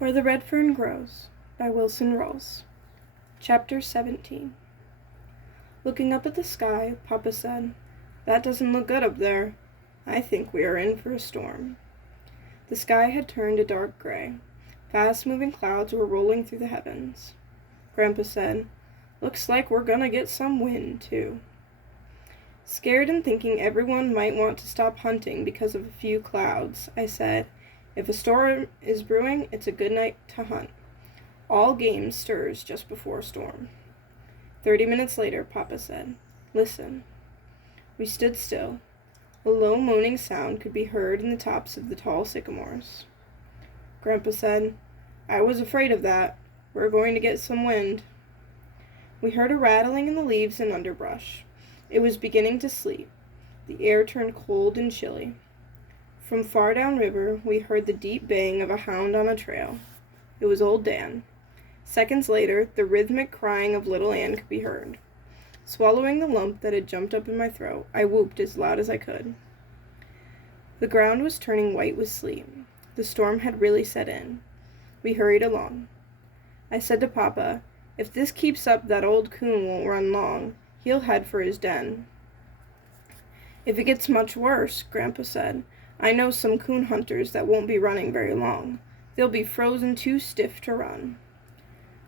Where the Red Fern Grows by Rawls. Chapter 17. Looking up at the sky, Papa said, "That doesn't look good up there. I think we are in for a storm." The sky had turned a dark gray. Fast-moving clouds were rolling through the heavens. Grandpa said, "Looks like we're gonna get some wind, too." Scared and thinking everyone might want to stop hunting because of a few clouds, I said, "If a storm is brewing, it's a good night to hunt. All game stirs just before a storm." 30 minutes later, Papa said, "Listen." We stood still. A low moaning sound could be heard in the tops of the tall sycamores. Grandpa said, "I was afraid of that. We're going to get some wind." We heard a rattling in the leaves and underbrush. It was beginning to sleep. The air turned cold and chilly. From far downriver, we heard the deep baying of a hound on a trail. It was old Dan. Seconds later, the rhythmic crying of little Ann could be heard. Swallowing the lump that had jumped up in my throat, I whooped as loud as I could. The ground was turning white with sleet. The storm had really set in. We hurried along. I said to Papa, "If this keeps up, that old coon won't run long. He'll head for his den." "If it gets much worse," Grandpa said, "I know some coon hunters that won't be running very long. They'll be frozen too stiff to run."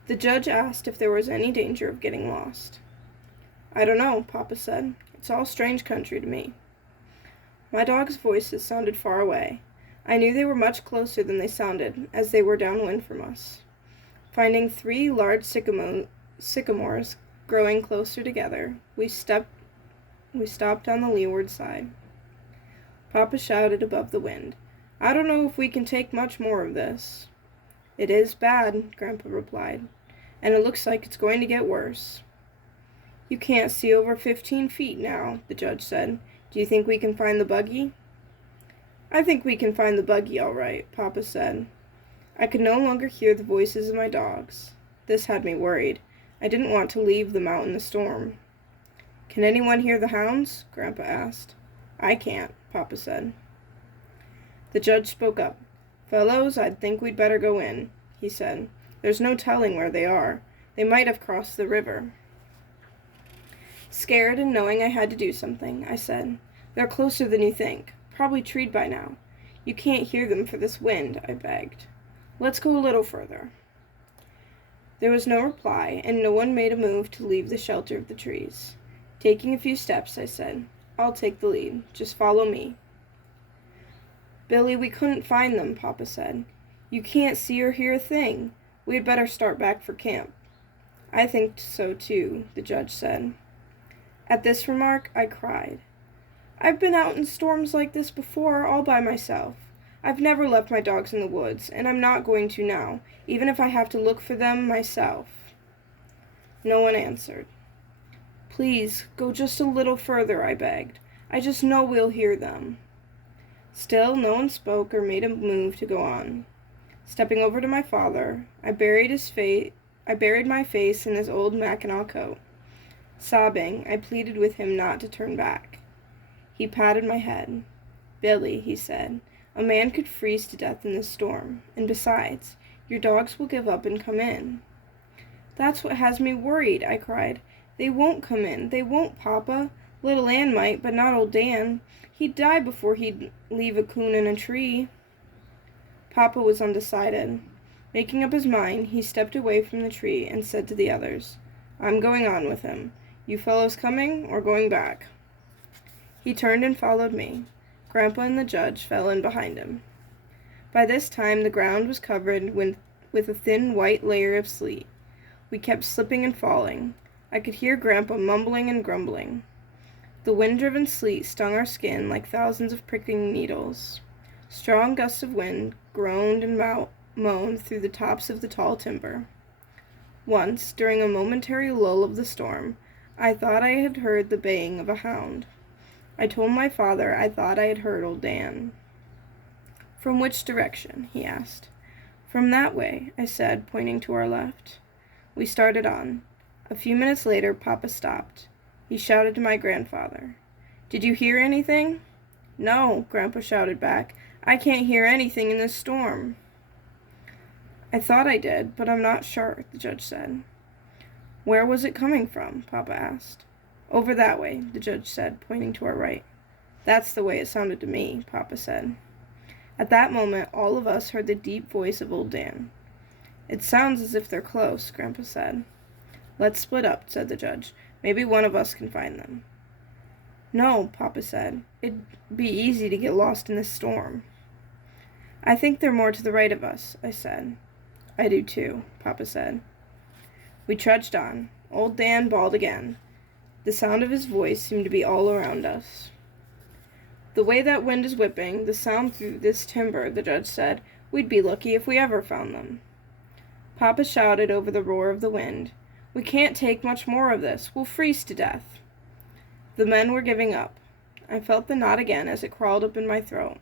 The judge asked if there was any danger of getting lost. "I don't know," Papa said. "It's all strange country to me." My dogs' voices sounded far away. I knew they were much closer than they sounded, as they were downwind from us. Finding 3 large sycamores growing closer together, we stopped on the leeward side. Papa shouted above the wind, "I don't know if we can take much more of this." "It is bad," Grandpa replied, "and it looks like it's going to get worse." "You can't see over 15 feet now," the judge said. "Do you think we can find the buggy?" "I think we can find the buggy all right," Papa said. I could no longer hear the voices of my dogs. This had me worried. I didn't want to leave them out in the storm. "Can anyone hear the hounds?" Grandpa asked. "I can't," Papa said. The judge spoke up. "Fellows, I think we'd better go in," he said. "There's no telling where they are. They might have crossed the river." Scared and knowing I had to do something, I said, "They're closer than you think, probably treed by now. You can't hear them for this wind," I begged. "Let's go a little further." There was no reply, and no one made a move to leave the shelter of the trees. Taking a few steps, I said, "I'll take the lead. Just follow me." "Billy, we couldn't find them," Papa said. "You can't see or hear a thing. We had better start back for camp." "I think so too," the judge said. At this remark, I cried. "I've been out in storms like this before, all by myself. I've never left my dogs in the woods, and I'm not going to now, even if I have to look for them myself." No one answered. "Please, go just a little further," I begged. "I just know we'll hear them." Still, no one spoke or made a move to go on. Stepping over to my father, I buried my face in his old Mackinaw coat. Sobbing, I pleaded with him not to turn back. He patted my head. "Billy," he said, "a man could freeze to death in this storm, and besides, your dogs will give up and come in." "That's what has me worried," I cried. "They won't come in. They won't, Papa. Little Ann might, but not old Dan. He'd die before he'd leave a coon in a tree." Papa was undecided. Making up his mind, he stepped away from the tree and said to the others, "I'm going on with him. You fellows coming or going back?" He turned and followed me. Grandpa and the judge fell in behind him. By this time, the ground was covered with a thin white layer of sleet. We kept slipping and falling. I could hear Grandpa mumbling and grumbling. The wind-driven sleet stung our skin like thousands of pricking needles. Strong gusts of wind groaned and moaned through the tops of the tall timber. Once, during a momentary lull of the storm, I thought I had heard the baying of a hound. I told my father I thought I had heard old Dan. "From which direction?" he asked. "From that way," I said, pointing to our left. We started on. A few minutes later, Papa stopped. He shouted to my grandfather, "Did you hear anything?" "No," Grandpa shouted back. "I can't hear anything in this storm." I thought I did, but I'm not sure, the judge said. Where was it coming from? Papa asked. Over that way, the judge said, pointing to our right. That's the way it sounded to me, Papa said. At that moment, all of us heard the deep voice of old Dan. It sounds as if they're close, Grandpa said. Let's split up, said the judge. Maybe one of us can find them. No, Papa said. It'd be easy to get lost in this storm. I think they're more to the right of us, I said. I do too, Papa said. We trudged on. Old Dan bawled again. The sound of his voice seemed to be all around us. The way that wind is whipping, the sound through this timber, the judge said, we'd be lucky if we ever found them. Papa shouted over the roar of the wind. We can't take much more of this. We'll freeze to death. The men were giving up. I felt the knot again as it crawled up in my throat.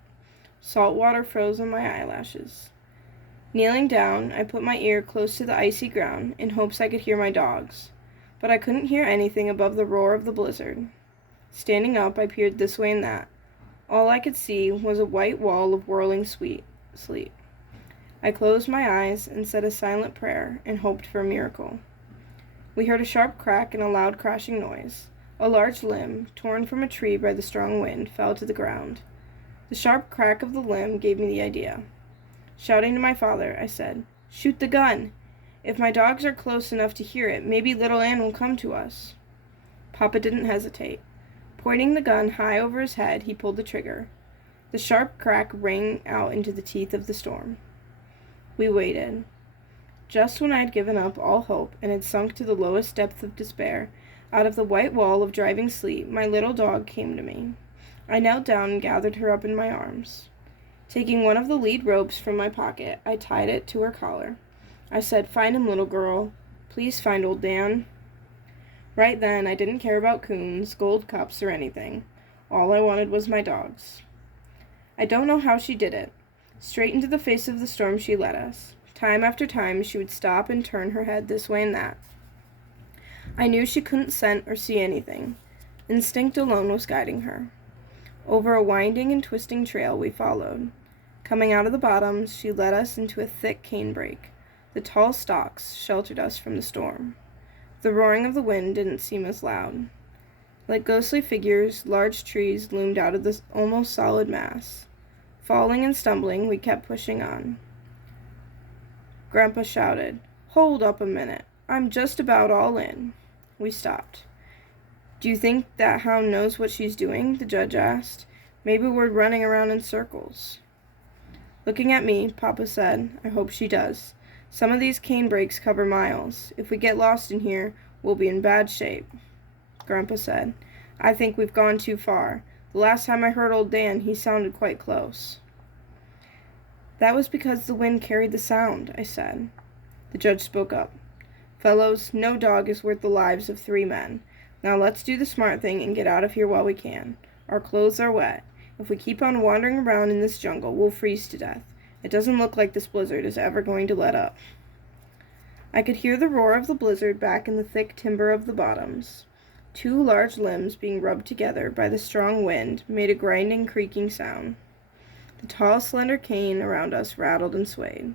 Salt water froze on my eyelashes. Kneeling down, I put my ear close to the icy ground in hopes I could hear my dogs, but I couldn't hear anything above the roar of the blizzard. Standing up, I peered this way and that. All I could see was a white wall of whirling sleet. I closed my eyes and said a silent prayer and hoped for a miracle. We heard a sharp crack and a loud crashing noise. A large limb, torn from a tree by the strong wind, fell to the ground. The sharp crack of the limb gave me the idea. Shouting to my father, I said, "Shoot the gun! If my dogs are close enough to hear it, maybe little Ann will come to us." Papa didn't hesitate. Pointing the gun high over his head, he pulled the trigger. The sharp crack rang out into the teeth of the storm. We waited. Just when I had given up all hope and had sunk to the lowest depth of despair, out of the white wall of driving sleet, my little dog came to me. I knelt down and gathered her up in my arms. Taking one of the lead ropes from my pocket, I tied it to her collar. I said, "Find him, little girl. Please find old Dan." Right then, I didn't care about coons, gold cups, or anything. All I wanted was my dogs. I don't know how she did it. Straight into the face of the storm she led us. Time after time, she would stop and turn her head this way and that. I knew she couldn't scent or see anything. Instinct alone was guiding her. Over a winding and twisting trail we followed. Coming out of the bottoms, she led us into a thick canebrake. The tall stalks sheltered us from the storm. The roaring of the wind didn't seem as loud. Like ghostly figures, large trees loomed out of this almost solid mass. Falling and stumbling, we kept pushing on. Grandpa shouted, "Hold up a minute. I'm just about all in." We stopped. "Do you think that hound knows what she's doing?" the judge asked. "Maybe we're running around in circles." Looking at me, Papa said, "I hope she does. Some of these cane breaks cover miles. If we get lost in here, we'll be in bad shape." Grandpa said, "I think we've gone too far. The last time I heard old Dan, he sounded quite close." "That was because the wind carried the sound," I said. The judge spoke up. "Fellows, no dog is worth the lives of 3 men. Now let's do the smart thing and get out of here while we can. Our clothes are wet. If we keep on wandering around in this jungle, we'll freeze to death. It doesn't look like this blizzard is ever going to let up." I could hear the roar of the blizzard back in the thick timber of the bottoms. 2 large limbs being rubbed together by the strong wind made a grinding, creaking sound. The tall, slender cane around us rattled and swayed.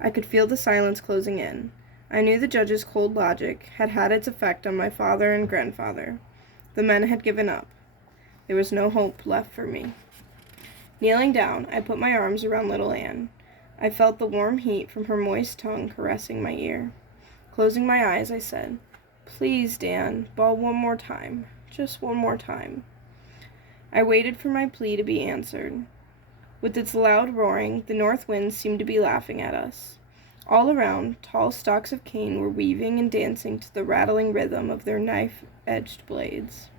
I could feel the silence closing in. I knew the judge's cold logic had had its effect on my father and grandfather. The men had given up. There was no hope left for me. Kneeling down, I put my arms around little Ann. I felt the warm heat from her moist tongue caressing my ear. Closing my eyes, I said, "Please, Dan, bawl one more time. Just one more time." I waited for my plea to be answered. With its loud roaring, the north wind seemed to be laughing at us. All around, tall stalks of cane were weaving and dancing to the rattling rhythm of their knife-edged blades.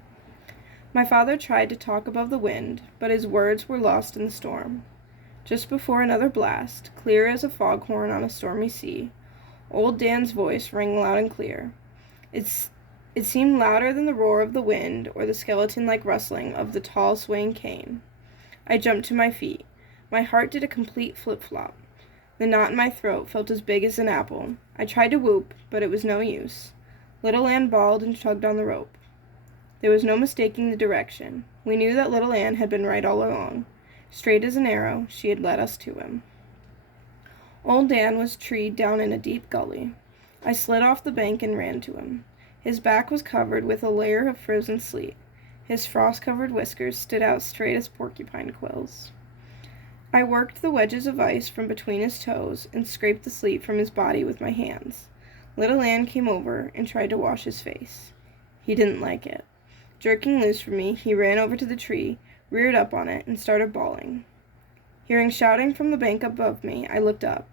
My father tried to talk above the wind, but his words were lost in the storm. Just before another blast, clear as a foghorn on a stormy sea, old Dan's voice rang loud and clear. It seemed louder than the roar of the wind or the skeleton-like rustling of the tall swaying cane. I jumped to my feet. My heart did a complete flip-flop. The knot in my throat felt as big as an apple. I tried to whoop, but it was no use. Little Ann bawled and tugged on the rope. There was no mistaking the direction. We knew that little Ann had been right all along. Straight as an arrow, she had led us to him. Old Dan was treed down in a deep gully. I slid off the bank and ran to him. His back was covered with a layer of frozen sleet. His frost-covered whiskers stood out straight as porcupine quills. I worked the wedges of ice from between his toes and scraped the sleet from his body with my hands. Little Ann came over and tried to wash his face. He didn't like it. Jerking loose from me, he ran over to the tree, reared up on it, and started bawling. Hearing shouting from the bank above me, I looked up.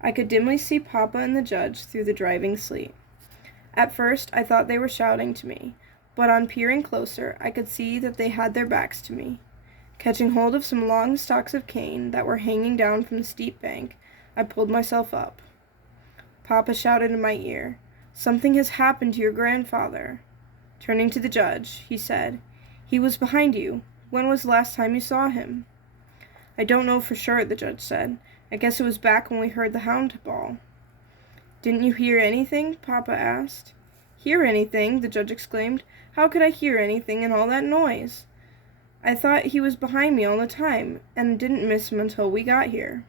I could dimly see Papa and the judge through the driving sleet. At first, I thought they were shouting to me, but on peering closer, I could see that they had their backs to me. Catching hold of some long stalks of cane that were hanging down from the steep bank, I pulled myself up. Papa shouted in my ear, "Something has happened to your grandfather." Turning to the judge, he said, "He was behind you. When was the last time you saw him?" "I don't know for sure," the judge said. "I guess it was back when we heard the hound bawl." "Didn't you hear anything?" Papa asked. "Hear anything?" the judge exclaimed. "How could I hear anything in all that noise? I thought he was behind me all the time, and didn't miss him until we got here."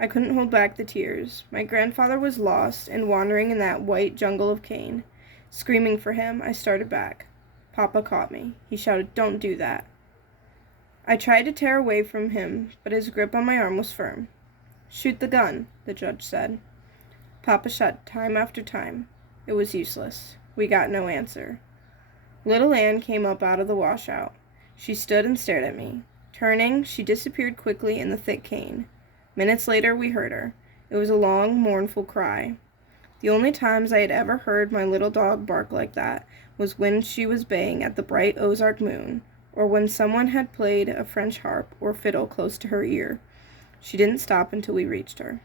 I couldn't hold back the tears. My grandfather was lost and wandering in that white jungle of cane. Screaming for him, I started back. Papa caught me. He shouted, "Don't do that." I tried to tear away from him, but his grip on my arm was firm. "Shoot the gun," the judge said. Papa shot time after time. It was useless. We got no answer. Little Ann came up out of the washout. She stood and stared at me. Turning, she disappeared quickly in the thick cane. Minutes later, we heard her. It was a long, mournful cry. The only times I had ever heard my little dog bark like that was when she was baying at the bright Ozark moon, or when someone had played a French harp or fiddle close to her ear. She didn't stop until we reached her.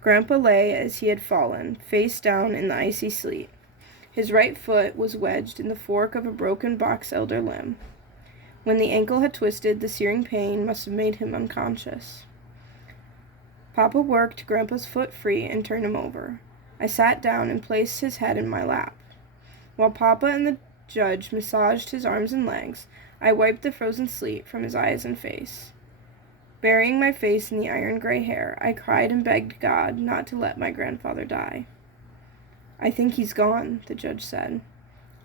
Grandpa lay as he had fallen, face down in the icy sleet. His right foot was wedged in the fork of a broken box elder limb. When the ankle had twisted, the searing pain must have made him unconscious. Papa worked Grandpa's foot free and turned him over. I sat down and placed his head in my lap. While Papa and the judge massaged his arms and legs, I wiped the frozen sleet from his eyes and face. Burying my face in the iron-gray hair, I cried and begged God not to let my grandfather die. "I think he's gone," the judge said.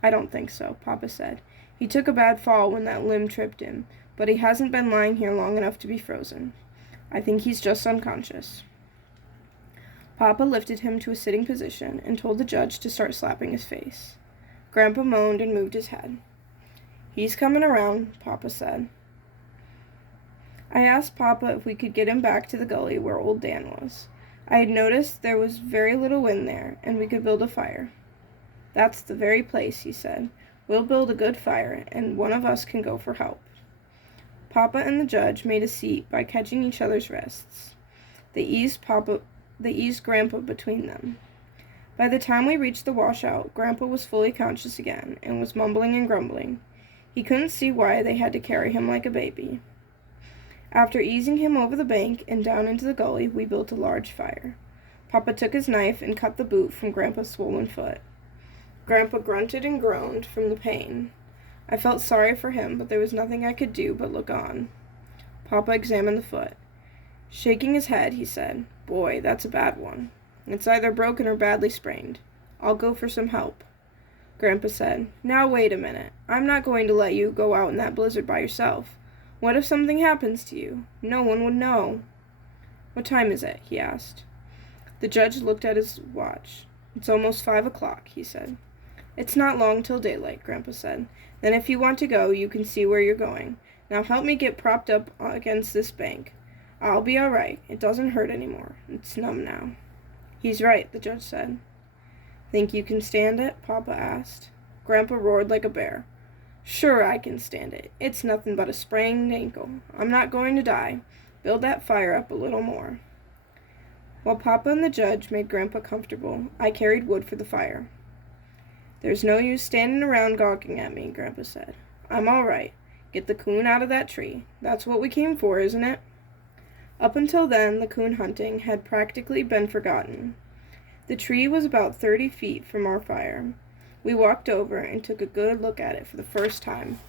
"I don't think so," Papa said. "He took a bad fall when that limb tripped him, but he hasn't been lying here long enough to be frozen. I think he's just unconscious." Papa lifted him to a sitting position and told the judge to start slapping his face. Grandpa moaned and moved his head. "He's coming around," Papa said. I asked Papa if we could get him back to the gully where old Dan was. I had noticed there was very little wind there, and we could build a fire. "That's the very place," he said. "We'll build a good fire, and one of us can go for help." Papa and the judge made a seat by catching each other's wrists. They eased Grandpa between them. By the time we reached the washout, Grandpa was fully conscious again and was mumbling and grumbling. He couldn't see why they had to carry him like a baby. After easing him over the bank and down into the gully, we built a large fire. Papa took his knife and cut the boot from Grandpa's swollen foot. Grandpa grunted and groaned from the pain. I felt sorry for him, but there was nothing I could do but look on. Papa examined the foot. Shaking his head, he said, "Boy, that's a bad one. It's either broken or badly sprained. I'll go for some help." Grandpa said, "Now wait a minute. I'm not going to let you go out in that blizzard by yourself. What if something happens to you? No one would know." "What time is it?" he asked. The judge looked at his watch. "It's almost 5 o'clock, he said. "It's not long till daylight," Grandpa said. "Then if you want to go, you can see where you're going. Now help me get propped up against this bank. I'll be all right. It doesn't hurt anymore. It's numb now." "He's right," the judge said. "Think you can stand it?" Papa asked. Grandpa roared like a bear. "Sure I can stand it. It's nothing but a sprained ankle. I'm not going to die. Build that fire up a little more." While Papa and the judge made Grandpa comfortable, I carried wood for the fire. "There's no use standing around gawking at me," Grandpa said. "I'm all right. Get the coon out of that tree. That's what we came for, isn't it?" Up until then, the coon hunting had practically been forgotten. The tree was about 30 feet from our fire. We walked over and took a good look at it for the first time.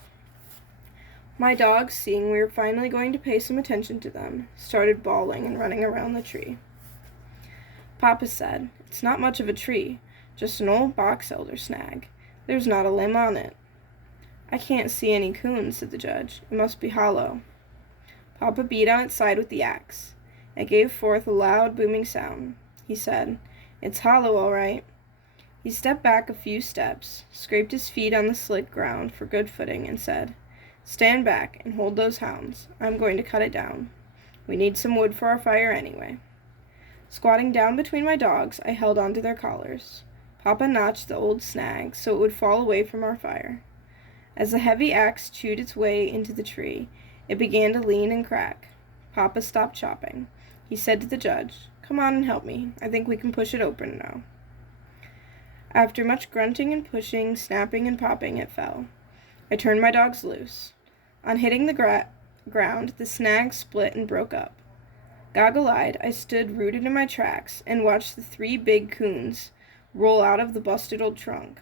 My dogs, seeing we were finally going to pay some attention to them, started bawling and running around the tree. Papa said, "It's not much of a tree, just an old box elder snag. There's not a limb on it." "I can't see any coons," said the judge. "It must be hollow." Papa beat on its side with the axe. It gave forth a loud, booming sound. He said, "It's hollow, all right." He stepped back a few steps, scraped his feet on the slick ground for good footing, and said, "Stand back and hold those hounds. I'm going to cut it down. We need some wood for our fire anyway." Squatting down between my dogs, I held onto their collars. Papa notched the old snag so it would fall away from our fire. As the heavy axe chewed its way into the tree, it began to lean and crack. Papa stopped chopping. He said to the judge, "Come on and help me. I think we can push it open now." After much grunting and pushing, snapping and popping, it fell. I turned my dogs loose. On hitting the ground, the snag split and broke up. Goggle-eyed, I stood rooted in my tracks and watched the 3 big coons roll out of the busted old trunk.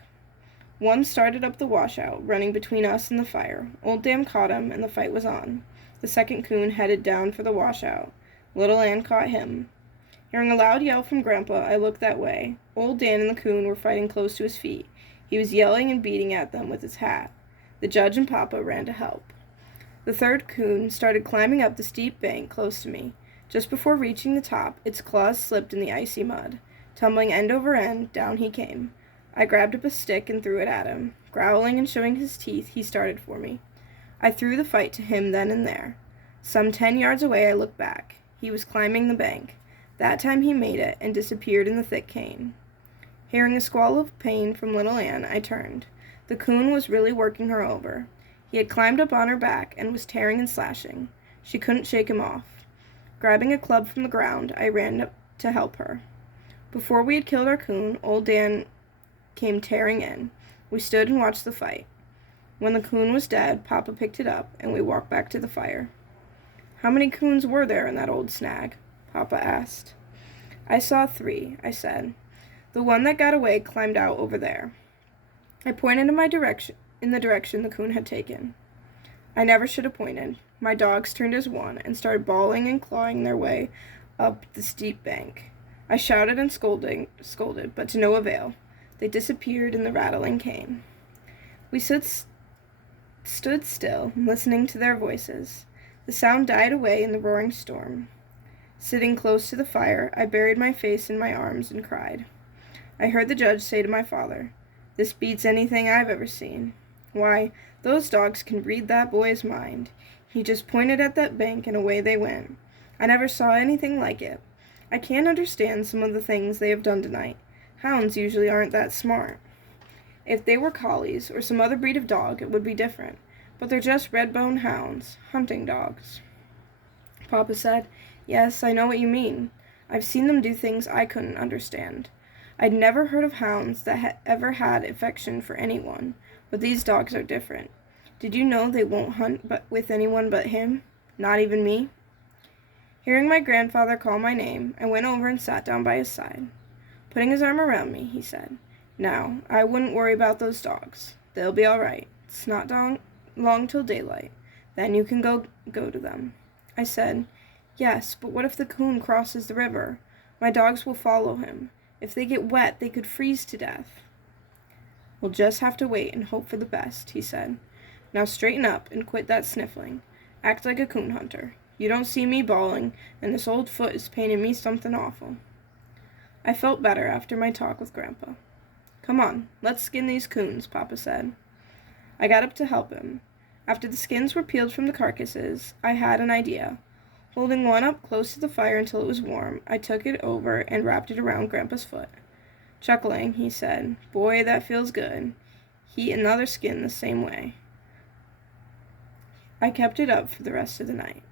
One started up the washout, running between us and the fire. Old Dan caught him, and the fight was on. The second coon headed down for the washout. Little Ann caught him. Hearing a loud yell from Grandpa, I looked that way. Old Dan and the coon were fighting close to his feet. He was yelling and beating at them with his hat. The judge and Papa ran to help. The third coon started climbing up the steep bank close to me. Just before reaching the top, its claws slipped in the icy mud. Tumbling end over end, down he came. I grabbed up a stick and threw it at him. Growling and showing his teeth, he started for me. I threw the fight to him then and there. Some 10 yards away, I looked back. He was climbing the bank. That time he made it and disappeared in the thick cane. Hearing a squall of pain from little Ann, I turned. The coon was really working her over. He had climbed up on her back and was tearing and slashing. She couldn't shake him off. Grabbing a club from the ground, I ran up to help her. Before we had killed our coon, old Dan came tearing in. We stood and watched the fight. When the coon was dead, Papa picked it up, and we walked back to the fire. "How many coons were there in that old snag?" Papa asked. "I saw 3, I said. "The one that got away climbed out over there." I pointed in the direction the coon had taken. I never should have pointed. My dogs turned as one and started bawling and clawing their way up the steep bank. I shouted and scolded, but to no avail. They disappeared in the rattling cane. We stood still, listening to their voices. The sound died away in the roaring storm. Sitting close to the fire, I buried my face in my arms and cried. I heard the judge say to my father, "This beats anything I've ever seen. Why, those dogs can read that boy's mind. He just pointed at that bank and away they went. I never saw anything like it. I can't understand some of the things they have done tonight. Hounds usually aren't that smart. If they were collies or some other breed of dog, it would be different. But they're just red-bone hounds, hunting dogs." Papa said, "Yes, I know what you mean. I've seen them do things I couldn't understand. I'd never heard of hounds that ever had affection for anyone, but these dogs are different. Did you know they won't hunt with anyone but him? Not even me?" Hearing my grandfather call my name, I went over and sat down by his side. Putting his arm around me, he said, "Now, I wouldn't worry about those dogs. They'll be all right. It's not long till daylight. Then you can go to them." I said, "Yes, but what if the coon crosses the river? My dogs will follow him. If they get wet, they could freeze to death." "We'll just have to wait and hope for the best," he said. "Now straighten up and quit that sniffling. Act like a coon hunter. You don't see me bawling, and this old foot is paining me something awful." I felt better after my talk with Grandpa. "Come on, let's skin these coons," Papa said. I got up to help him. After the skins were peeled from the carcasses, I had an idea. Holding one up close to the fire until it was warm, I took it over and wrapped it around Grandpa's foot. Chuckling, he said, "Boy, that feels good. Heat another skin the same way." I kept it up for the rest of the night.